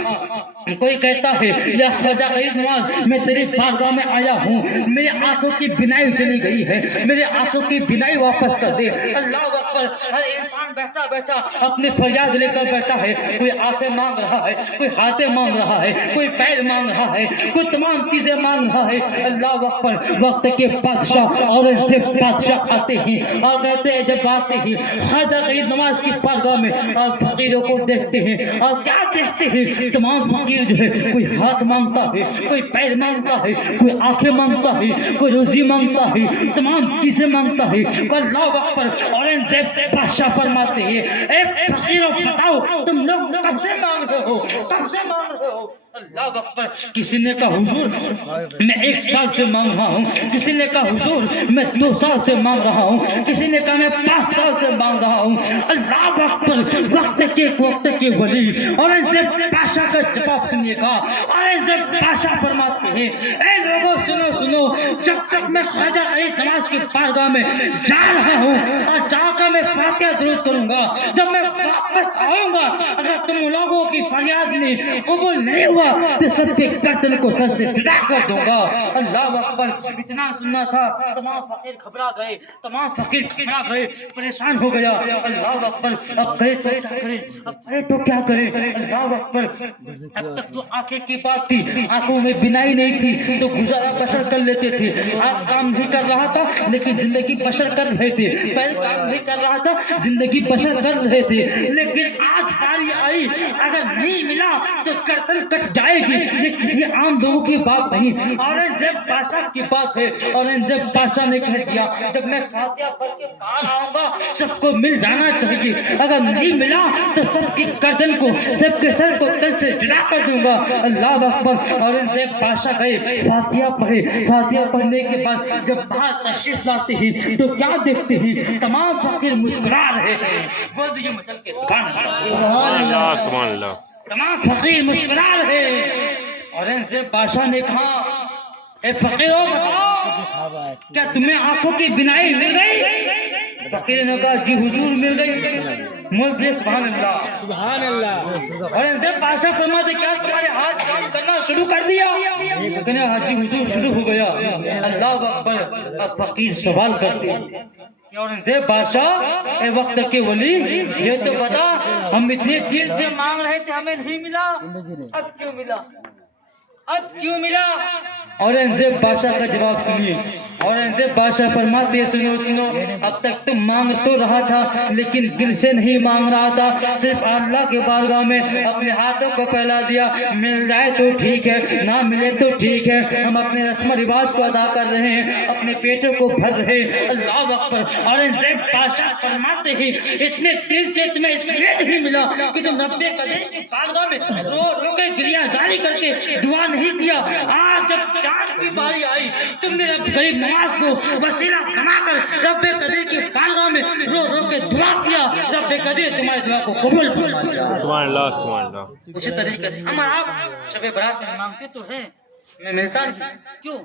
کوئی کہتا ہے یا خواجہ غریب نواز میں تیری بارگاہ میں آیا ہوں, میری آنکھوں کی بینائی چلی گئی ہے, میری آنکھوں کی بینائی واپس کر دے. اللہ اکبر. ہر انسان بیٹھا بیٹھا اپنی فریاد لے کر بیٹھا ہے. کوئی آنکھیں مانگ رہا ہے, کوئی ہاتھیں مانگ رہا ہے, کوئی پیر مانگ رہا ہے, کوئی تمام چیزیں مانگ رہا ہے. اللہ اکبر. وقت کے بادشاہ اورنگزیب بادشاہ آتے ہیں اور کہتے ہیں, جب آتے ہیں خواجہ غریب نواز کی بارگاہ میں اور فقیروں کو دیکھتے ہیں, اور کیا دیکھتے ہیں؟ تمام فقیر جو ہے, کوئی ہاتھ مانگتا ہے, کوئی پیر مانگتا ہے, کوئی آنکھیں مانگتا ہے, کوئی روزی مانگتا ہے, تمام چیزیں مانگتا ہے. اللہ اکبر. اورنگزیب بادشاہ فرماتے ہیں, اے فقیروں بتاؤ تم لوگ کب سے مانگ رہے ہو, کب سے مانگ رہے ہو؟ اللہ اکبر. کسی نے کہا حضور میں 1 سال سے مانگ رہا ہوں, کسی نے کہا حضور میں 2 سال سے مانگ رہا ہوں, کسی نے کہا میں 5 سال سے مانگ رہا ہوں. اللہ اکبر. وقت کے ولی اورنگزیب بادشاہ کا جواب سنیے گا. اورنگزیب بادشاہ فرماتے ہیں, اے لوگوں سنو, جب تک میں خواجہ غریب نواز کی بارگاہ میں جا رہا ہوں اور جا کر میں فاتحہ درود کروں گا, جب میں واپس آؤں گا اگر تم لوگوں کی فریاد میں قبول نہیں ہوا تو سب کے گردن کو سر سے جدا کر دوں گا۔ اللہ اکبر۔ اتنا سننا تھا، تمام فقیر گھبرا گئے، پریشان ہو گیا۔ اللہ اکبر۔ اب کہے تو کیا کرے؟ اللہ اکبر۔ اب تک تو آنکھیں کی بات تھی، آنکھوں میں بینائی نہیں تھی تو گزارا بسر کر لیتے تھے۔ آج کام نہیں کر رہا تھا لیکن زندگی بسر کر رہے تھے، پہلے کام نہیں کر رہا تھا زندگی بسر کر رہے تھے، لیکن آج باری آئی اگر نہیں ملا تو گردن کٹ جائے گی۔ یہ کسی عام لوگوں کی بات نہیں، اورنگزیب بادشاہ کی بات ہے۔ اورنگزیب بادشاہ نے کہہ دیا جب میں فاتحہ پڑھ کے باہر آؤں گا سب کو مل جانا چاہیے، اگر نہیں ملا تو سب کی گردن کو، سب کے سر کو تن سے جدا کر دوں گا۔ اللہ اکبر۔ اورنگزیب بادشاہ گئے، فاتحہ پڑھے، فاتحہ پڑھنے کے بعد جب باہر تشریف لاتے ہیں تو کیا دیکھتے ہیں؟ تمام فقیر مسکرا رہے ہیں۔ بول دیجیے مچل کے سبحان اللہ۔ سبحان اللہ۔ تمام فقیر مسکرا رہے ہیں۔ اورنگزیب بادشاہ نے کہا اے فقیروں بتاؤ کیا تمہیں آنکھوں کی بینائی مل گئی؟ فقیر نے کہا جی حضور مل گئی۔ مول سبحان اللہ سبحان اللہ۔ اورنگزیب بادشاہ فرماتے کیا تمہارے ہاتھ کام کرنا شروع کر دیا؟ کہنے حاجی حضور شروع ہو گیا۔ اللہ اکبر۔ اب فقیر سوال کرتے ہیں اورنگزیب بادشاہ اے وقت کے ولی یہ تو بتا ہم اتنے دیر سے مانگ رہے تھے ہمیں نہیں ملا، اب کیوں ملا؟ اورنگزیب بادشاہ کا جواب سنیے۔ اورنگزیب بادشاہ فرماتے سنو اب تک تم مانگ تو رہا تھا لیکن دل سے نہیں مانگ رہا تھا، صرف اللہ کے بارگاہ میں اپنے ہاتھوں کو پھیلا دیا، مل جائے تو ٹھیک ہے نہ ملے تو ٹھیک ہے، ہم اپنے رسم و رواج کو ادا کر رہے ہیں، اپنے پیٹوں کو بھر رہے ہیں۔ اللہ اکبر۔ اورنگزیب بادشاہ فرماتے ہیں اتنے دل سے تمہیں اس لیے نہیں ملا کہ تم رب قدیر کی بارگاہ میں رو کے گریہ زاری کر کے دعا نہیں کیا۔ آج جب چاند کی باری آئی تم نے رب قریب نماز کو وسیلہ بنا کر رب قدیر کی بارگاہ میں رو کے دعا کیا، رب قدیر تمہاری دعا کو قبول فرمایا۔ سبحان اللہ سبحان اللہ۔ اسی طریقے سے ہم آپ شب برات میں مانگتے تو ہیں، میں ملتا نہیں کیوں؟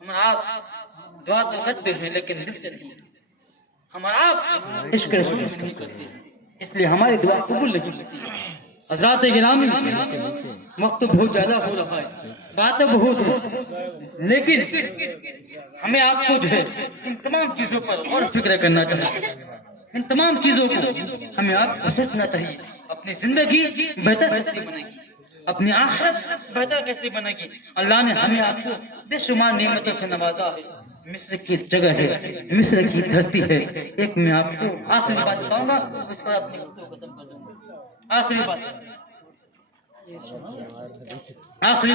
ہم آپ دعا تو کرتے ہیں لیکن دل سے نہیں، ہم آپ عشق رسول نہیں کرتے، اس لیے ہماری دعا قبول نہیں ہوتی۔ حضرات گرامی وقت بہت زیادہ ہو رہا ہے، باتیں بہت ہے، لیکن ہمیں آپ کو جو ہے ان تمام چیزوں پر اور فکر کرنا چاہیے، ان تمام چیزوں کو ہمیں آپ کو سوچنا چاہیے۔ اپنی زندگی بہتر کیسے بنے گی، اپنی آخرت بہتر کیسے بنے گی؟ اللہ نے ہمیں آپ کو بے شمار نعمتوں سے نوازا ہے، مصر کی جگہ ہے، مصر کی دھرتی ہے۔ ایک میں آپ کو آخری بات بتاؤں گا، اس کے بعد اپنی گفتگو ختم کر دوں گا۔ آخری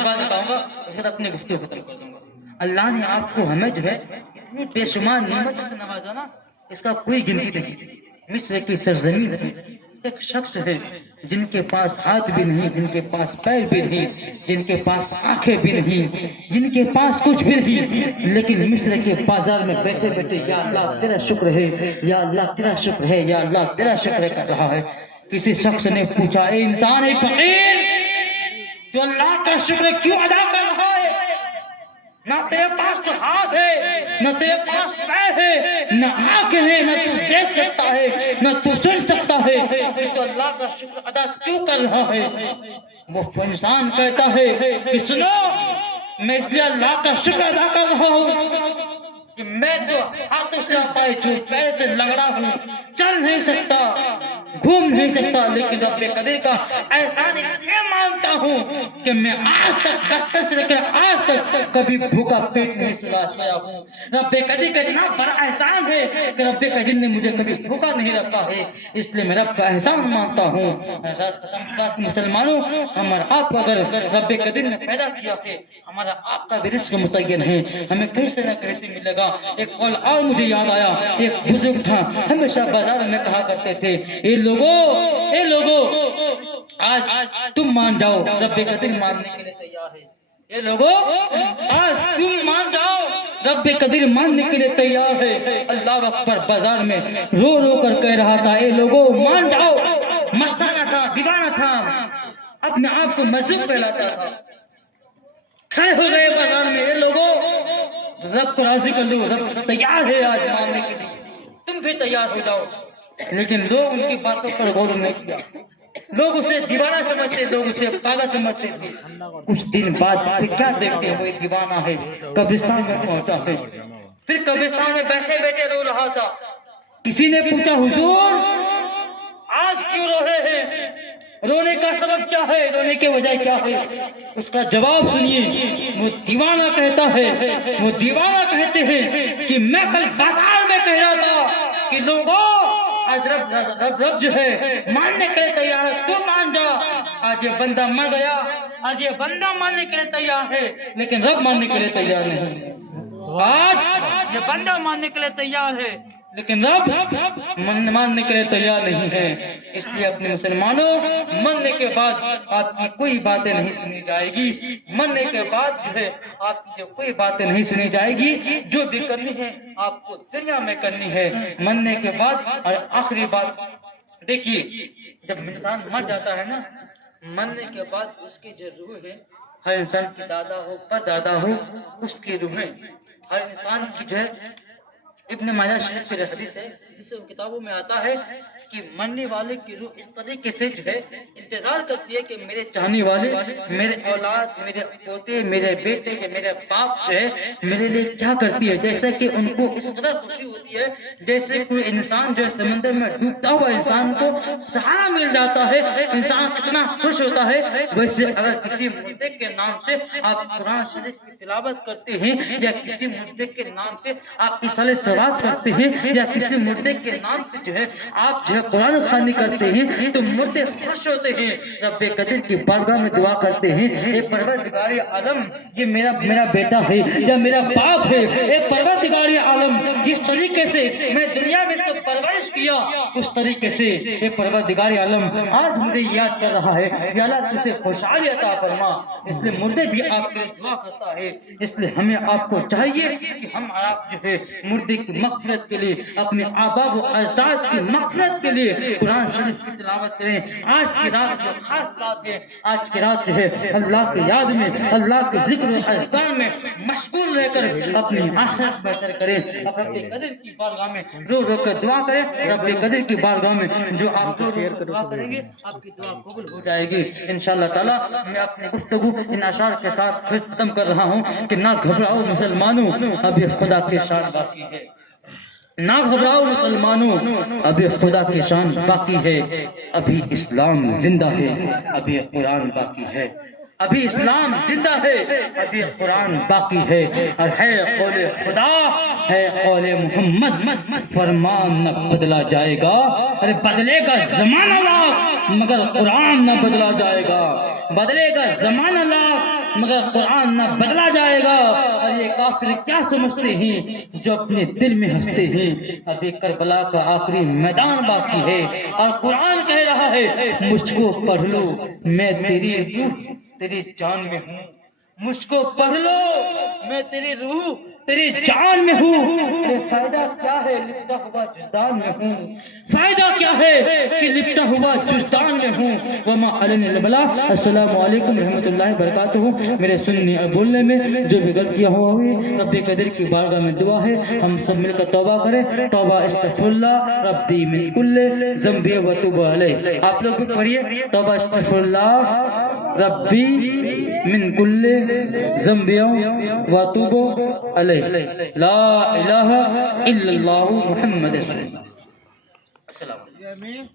بات بتاؤں گا، اس کے بعد اپنی گفتگو ختم کر دوں گا۔ اللہ نے آپ کو ہمیں جو ہے اتنی بے شمار نعمتوں سے نوازا نا، اس کا کوئی گنتی نہیں۔ مصر کی سرزمین ہے، ایک شخص ہے جن کے پاس ہاتھ بھی نہیں، جن کے پاس پیر بھی نہیں، جن کے پاس آنکھیں بھی نہیں، جن کے پاس کچھ بھی نہیں، لیکن مصر کے بازار میں بیٹھے بیٹھے یا اللہ تیرا شکر ہے، یا اللہ تیرا شکر ہے، یا اللہ تیرا شکر ہے کر رہا ہے۔ کسی شخص نے پوچھا اے انسان، اے فقیر، تو اللہ کا شکر کیوں ادا کر رہا ہے؟ نہ تیرے پاس تو ہاتھ ہے، نہ تیرے پاس پیر ہے، نہ آنکھیں ہیں، نہ تو دیکھ سکتا ہے، نہ تو سن سکتا ہے، تو اللہ کا شکر ادا کیوں کر رہا ہے؟ وہ انسان کہتا ہے کہ سنو، میں اس لیے اللہ کا شکر ادا کر رہا ہوں کہ میں تو ہاتھوں سے پائے جو پیر سے لگڑا ہوں، چل نہیں سکتا، گھوم نہیں سکتا، لیکن رب قدیر کا احسان اس لیے مانتا ہوں کہ میں آج تک ڈاکٹر سے لے کر آج تک کبھی بھوکا پیٹ نہیں سویا ہوں۔ رب قدیر کا اتنا بڑا احسان ہے کہ رب قدیر نے مجھے کبھی بھوکا نہیں رکھا ہے، اس لیے میں رب کا احسان مانتا ہوں۔ مسلمانوں، ہمارا آپ کو اگر رب قدیر نے پیدا کیا ہے، ہمارا آپ کا بھی رزق متعین ہے، ہمیں کیسے نہ کیسے ملے گا۔ ایک قول اور مجھے یاد آیا، ایک بزرگ تھا، ہمیشہ بازار میں کہا کرتے تھے اے لوگو آج تم مان جاؤ، رب قدیر ماننے کے لیے تیار ہے۔ اے لوگو آج تم مان جاؤ، رب قدیر ماننے کے لیے تیار ہے۔ اللہ اکبر۔ بازار میں رو رو کر کہہ رہا تھا اے لوگو مان جاؤ، مستانہ تھا، دیوانہ تھا، اپنے آپ کو مظلوم کہلاتا تھا۔ کھڑے ہو گئے بازار میں، اے لوگو رب کو راضی کر لو، رب تیار ہے آج ماننے کے لیے، تم بھی تیار ہو جاؤ۔ لیکن لوگ ان کی باتوں پر غور نہیں کیا. لوگ اسے دیوانہ سمجھتے، لوگ اسے پاگل سمجھتے تھے. کچھ دن بعد پھر کیا دیکھتے ہیں، وہ ایک دیوانہ ہے، قبرستان میں پہنچا ہے. پھر قبرستان میں بیٹھے بیٹھے رو رہا تھا. کسی نے پوچھا حضور آج کیوں رو رہے ہیں، رونے کا سبب کیا ہے، رونے کی وجہ کیا ہے؟ اس کا جواب سنیے. وہ دیوانہ کہتا ہے، وہ دیوانہ کہتے ہیں کہ میں کل بازار میں کہہ رہا تھا کہ لوگوں آج رب جو ہے ماننے کے لیے تیار ہے، تو مان جا. آج یہ بندہ مر گیا، آج یہ بندہ ماننے کے لیے تیار ہے لیکن رب ماننے کے لیے تیار نہیں. آج یہ بندہ ماننے کے لیے تیار ہے لیکن رب ماننے کے لیے تیار نہیں ہے. اس لیے اپنے مسلمانوں، مرنے کے بعد آپ کی کوئی باتیں نہیں سنی جائے گی. مرنے کے بعد جو ہے آپ کی جو کوئی باتیں نہیں سنی جائے گی. جو بھی کرنی ہے آپ کو دنیا میں کرنی ہے مرنے کے بعد. اور آخری بات دیکھیے، جب انسان مر جاتا ہے نا، مرنے کے بعد اس کی جو روح ہے، ہر انسان کی دادا ہو پر دادا ہو، اس کی روح ہے ہر انسان کی جو ہے. ابن ماجہ شریف کی حدیث ہے جس کتابوں میں آتا ہے کہ مرنے والے کی روح اس طریقے سے جو ہے انتظار کرتی ہے کہ میرے چاہنے والے، میرے اولاد، میرے پوتے، میرے بیٹے، میرے باپ جو ہے میرے لیے کیا کرتی ہے. جیسے کہ ان کو اس قدر خوشی ہوتی ہے جیسے کوئی انسان جو ہے سمندر میں ڈوبتا ہوا انسان کو سہارا مل جاتا ہے، انسان کتنا خوش ہوتا ہے. ویسے اگر کسی مردے کے نام سے آپ قرآن شریف کی تلاوت کرتے ہیں یا کسی مردے کے نام سے آپ اصالے ثواب کرتے ہیں یا کسی مردے کے نام سے جو ہے آپ جو ہے قرآن خوانی کرتے ہیں تو مردے خوش ہوتے ہیں. رب قدر کی بارگاہ میں دعا کرتے ہیں، اے پروردگار عالم یہ میرا بیٹا ہے یا میرا باپ ہے، اے پروردگار عالم جس طریقے سے میں دنیا میں اس کو پرورش کیا اس طریقے سے اے پروردگار عالم آج مجھے یاد کر رہا ہے، یا اللہ تجھے خوشحالی عطا فرما. اس لیے مردے بھی آپ کے دعا کرتا ہے. اس لیے ہمیں آپ کو چاہیے کہ ہم آپ جو ہے مردے کی مغفرت کے لیے، اپنے آبا و اجداد کی مغفرت کے لیے قرآن شریف کی تلاوت کریں. آج کی رات جو خاص رات ہے، آج کی رات جو ہے اللہ کی یاد میں، اللہ کے ذکر و اذکار میں مشغول رہ کر اپنی آخرت بہتر کریں. رب قدر کی بارگاہ میں رو رو کر دعا کریں. رب قدر کی بارگاہ میں جو آپ دعا کریں گے آپ کی دعا قبول ہو جائے گی انشاءاللہ تعالی. میں اپنی گفتگو ان اشعار کے ساتھ ختم کر رہا ہوں کہ نہ گھبراؤ مسلمانوں، ابھی خدا کی شان باقی ہے. نہ گھبراؤ مسلمانوں، ابھی خدا کی شان باقی ہے. ابھی اسلام زندہ ہے، ابھی قرآن باقی ہے. ابھی اسلام زندہ ہے، ابھی قرآن باقی ہے. اور ہے قول خدا، ہے قول محمد، فرمان نہ بدلا جائے گا. ارے بدلے گا زمانہ لاکھ مگر قرآن نہ بدلا جائے گا. بدلے گا زمانہ لاکھ مگر قرآن نہ بدلا جائے گا. اور یہ کافر کیا سمجھتے ہیں جو اپنے دل میں ہنستے ہیں، ابھی کربلا کا آخری میدان باقی ہے. اور قرآن کہہ رہا ہے مجھ کو پڑھ لو میں تیری روح تیری جان میں ہوں. مجھ کو پڑھ لو میں تیری روح تیری جان میں ہوں. فائدہ کیا ہے لپٹا ہوا جزدان میں ہوں، فائدہ کیا ہے کہ لپٹا ہوا جزدان میں ہوں. وما علینا البلاغ. السلام علیکم رحمۃ اللہ وبرکاتہ. میرے سننے اور بولنے میں جو بھی غلطیاں ہوئی رب قدر کی بارگاہ میں دعا ہے ہم سب مل کر توبہ کریں. توبہ استغفر اللہ ربی من کل ذنب وتوب علیہ. آپ لوگ بھی پڑھیے توبہ استغفر اللہ ربی من کل ذنب وتوب علیہ. لا الہ الا اللہ محمد رسول اللہ. السلام علیکم.